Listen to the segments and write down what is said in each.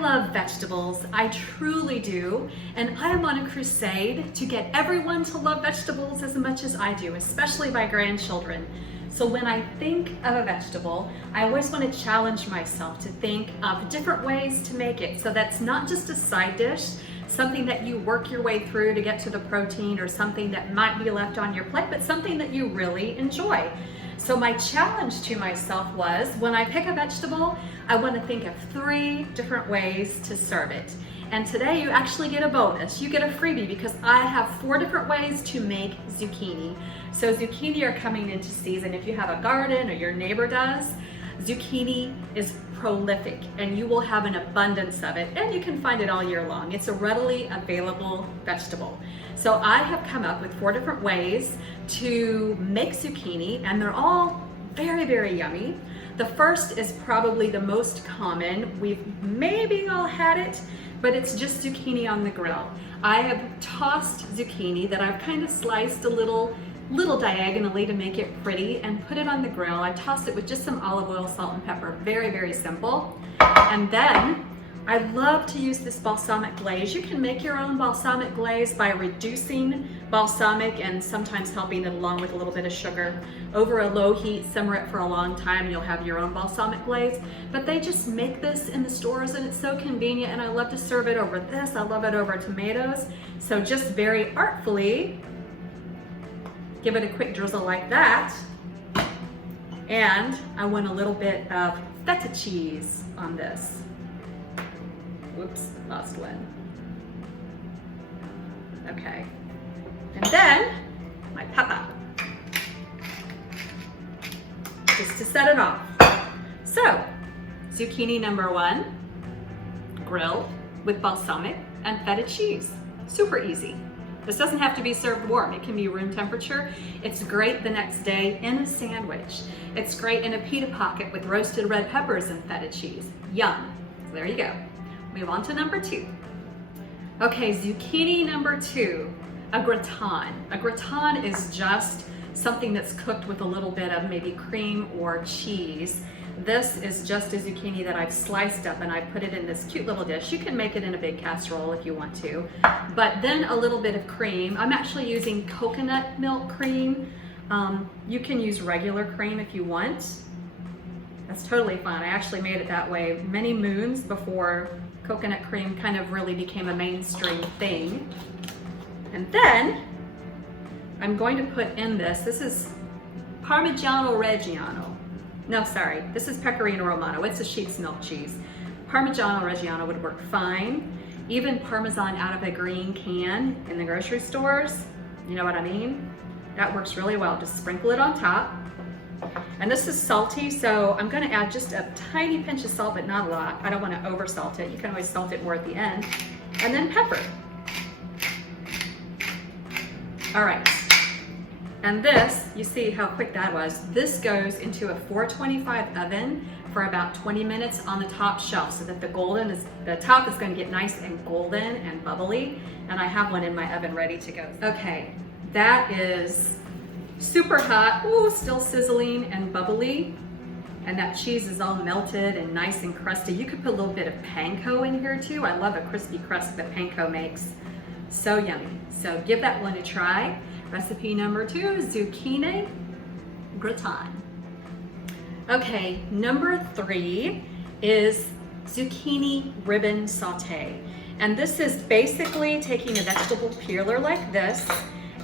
love vegetables, I truly do, and I am on a crusade to get everyone to love vegetables as much as I do, especially my grandchildren. So when I think of a vegetable, I always want to challenge myself to think of different ways to make it. So that's not just a side dish, something that you work your way through to get to the protein, or something that might be left on your plate, but something that you really enjoy. So my challenge to myself was, when I pick a vegetable, I want to think of 3 different ways to serve it. And today you actually get a bonus. You get a freebie because I have 4 different ways to make zucchini. So zucchini are coming into season. If you have a garden or your neighbor does, zucchini is prolific and you will have an abundance of it, and you can find it all year long. It's a readily available vegetable. So I have come up with 4 different ways to make zucchini, and they're all very, very yummy. The first is probably the most common. We've maybe all had it, but it's just zucchini on the grill. I have tossed zucchini that I've kind of sliced a little diagonally to make it pretty, and put it on the grill. I tossed it with just some olive oil, salt, and pepper. Very, very simple. And then I love to use this balsamic glaze. You can make your own balsamic glaze by reducing balsamic and sometimes helping it along with a little bit of sugar. Over a low heat, simmer it for a long time, and you'll have your own balsamic glaze. But they just make this in the stores, and it's so convenient, and I love to serve it over this. I love it over tomatoes. So just very artfully, give it a quick drizzle like that. And I want a little bit of feta cheese on this. Whoops, lost one. Okay. And then my pepper, just to set it off. So, zucchini number 1, grilled with balsamic and feta cheese. Super easy. This doesn't have to be served warm. It can be room temperature. It's great the next day in a sandwich. It's great in a pita pocket with roasted red peppers and feta cheese. Yum. So there you go. Move on to number 2. Okay, zucchini number 2, a gratin. A gratin is just something that's cooked with a little bit of maybe cream or cheese. This is just a zucchini that I've sliced up, and I put it in this cute little dish. You can make it in a big casserole if you want to, but then a little bit of cream. I'm actually using coconut milk cream. You can use regular cream if you want. That's totally fine. I actually made it that way many moons before coconut cream kind of really became a mainstream thing. And then I'm going to put in this is Parmigiano Reggiano. No, sorry, this is Pecorino Romano. It's a sheep's milk cheese. Parmigiano Reggiano would work fine. Even Parmesan out of a green can in the grocery stores, you know what I mean? That works really well. Just sprinkle it on top. And this is salty, so I'm gonna add just a tiny pinch of salt, but not a lot. I don't wanna over salt it. You can always salt it more at the end. And then pepper. All right. And this, you see how quick that was. This goes into a 425 oven for about 20 minutes on the top shelf, so that the top is going to get nice and golden and bubbly. And I have one in my oven ready to go. Okay, that is super hot. Ooh, still sizzling and bubbly. And that cheese is all melted and nice and crusty. You could put a little bit of panko in here too. I love a crispy crust that panko makes. So yummy. So give that one a try. Recipe number 2, zucchini gratin. Okay, number 3 is zucchini ribbon saute. And this is basically taking a vegetable peeler like this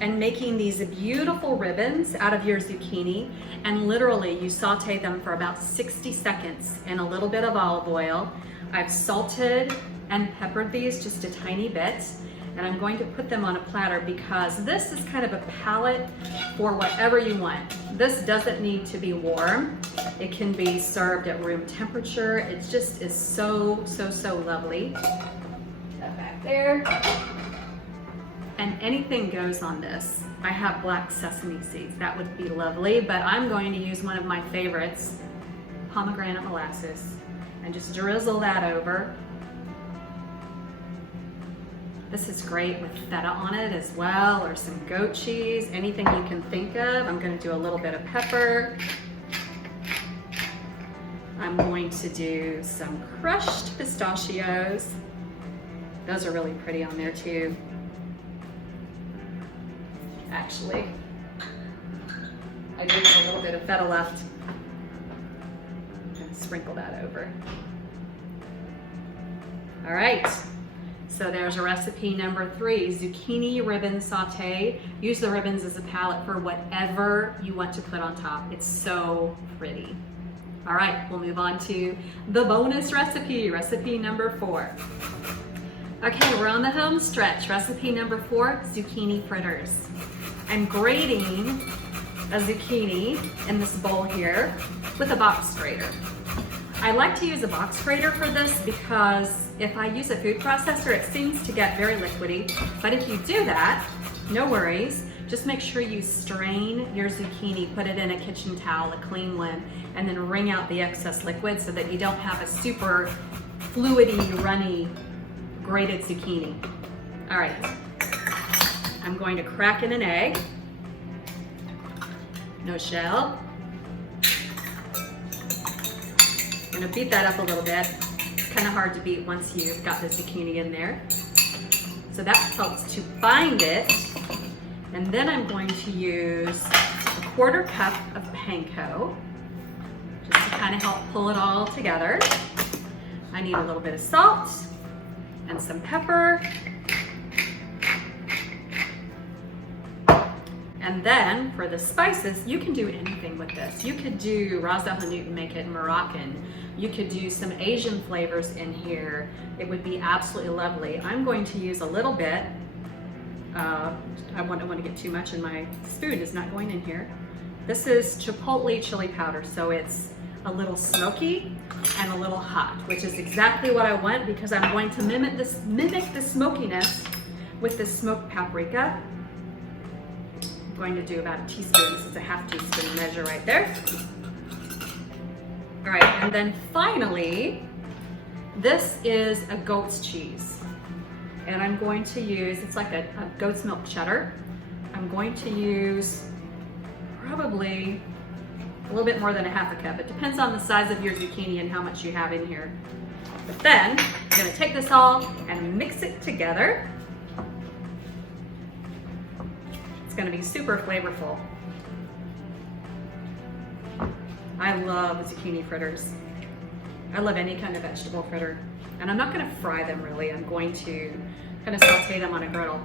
and making these beautiful ribbons out of your zucchini, and literally you saute them for about 60 seconds in a little bit of olive oil. I've salted and peppered these just a tiny bit, and I'm going to put them on a platter because this is kind of a palette for whatever you want. This doesn't need to be warm. It can be served at room temperature. It just is so, so, so lovely. That back there. And anything goes on this. I have black sesame seeds. That would be lovely, but I'm going to use one of my favorites, pomegranate molasses, and just drizzle that over. This is great with feta on it as well, or some goat cheese, anything you can think of. I'm going to do a little bit of pepper. I'm going to do some crushed pistachios. Those are really pretty on there too. Actually, I do have a little bit of feta left. I'm gonna sprinkle that over. All right, so there's a recipe number 3, zucchini ribbon saute. Use the ribbons as a palette for whatever you want to put on top. It's so pretty. All right, we'll move on to the bonus recipe, recipe number 4. Okay, we're on the home stretch. Recipe number 4, zucchini fritters. I'm grating a zucchini in this bowl here with a box grater. I like to use a box grater for this because if I use a food processor, it seems to get very liquidy. But if you do that, no worries. Just make sure you strain your zucchini, put it in a kitchen towel, a clean one, and then wring out the excess liquid so that you don't have a super fluidy, runny, grated zucchini. All right, I'm going to crack in an egg. No shell. I'm gonna beat that up a little bit. It's kind of hard to beat once you've got the zucchini in there. So that helps to bind it. And then I'm going to use a 1/4 cup of panko, just to kind of help pull it all together. I need a little bit of salt and some pepper. And then for the spices, you can do anything with this. You could do Ras El Hanout and make it Moroccan. You could do some Asian flavors in here. It would be absolutely lovely. I'm going to use a little bit. I don't want to get too much, and my spoon is not going in here. This is chipotle chili powder, so it's a little smoky and a little hot, which is exactly what I want because I'm going to mimic the smokiness with the smoked paprika. I'm going to do about a teaspoon. This is a 1/2 teaspoon measure right there. All right, and then finally, this is a goat's cheese. And I'm going to use, it's like a goat's milk cheddar. I'm going to use probably a little bit more than a 1/2 cup. It depends on the size of your zucchini and how much you have in here. But then I'm gonna take this all and mix it together. It's gonna be super flavorful. I love zucchini fritters. I love any kind of vegetable fritter. And I'm not gonna fry them really. I'm going to kind of saute them on a griddle.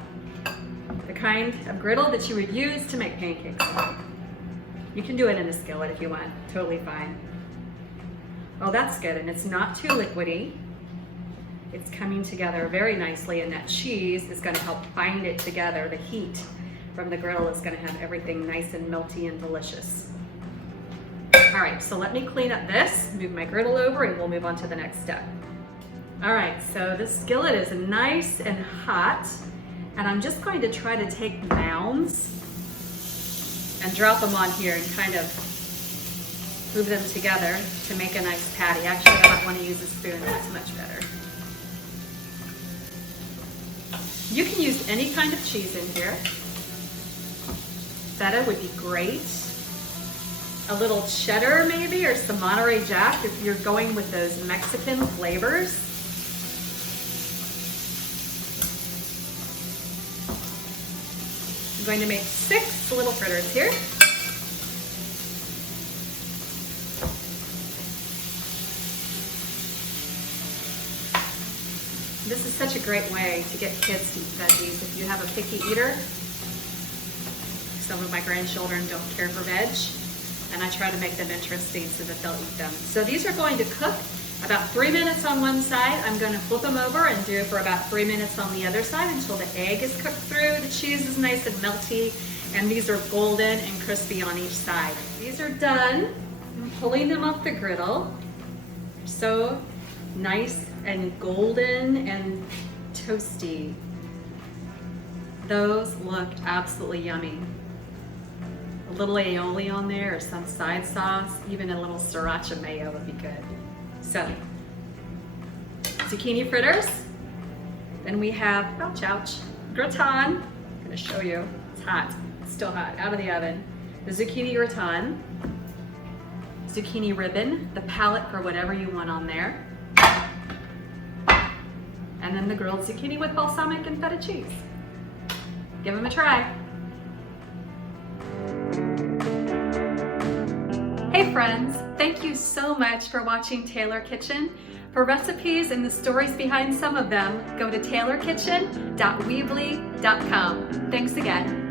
The kind of griddle that you would use to make pancakes. You can do it in a skillet if you want, totally fine. Oh, that's good, and it's not too liquidy. It's coming together very nicely, and that cheese is gonna help bind it together. The heat from the griddle is gonna have everything nice and melty and delicious. All right, so let me clean up this, move my griddle over, and we'll move on to the next step. All right, so this skillet is nice and hot, and I'm just going to try to take mounds and drop them on here and kind of move them together to make a nice patty. Actually, I might want to use a spoon, that's much better. You can use any kind of cheese in here. Feta would be great. A little cheddar maybe, or some Monterey Jack if you're going with those Mexican flavors. I'm going to make 6 little fritters here. This is such a great way to get kids to eat veggies. If you have a picky eater, some of my grandchildren don't care for veg, and I try to make them interesting so that they'll eat them. So these are going to cook about 3 minutes on one side. I'm going to flip them over and do it for about 3 minutes on the other side until the egg is cooked through, the cheese is nice and melty, and these are golden and crispy on each side. These are done. I'm pulling them off the griddle. So nice and golden and toasty. Those looked absolutely yummy. A little aioli on there or some side sauce, even a little sriracha mayo would be good. So, zucchini fritters. Then we have, ouch, ouch, gratin. I'm gonna show you, it's hot, it's still hot, out of the oven. The zucchini gratin. zucchini ribbon, the palette for whatever you want on there, and then the grilled zucchini with balsamic and feta cheese. Give them a try. Hey friends, thank you so much for watching Taylor Kitchen. For recipes and the stories behind some of them, go to taylorkitchen.weebly.com. Thanks again.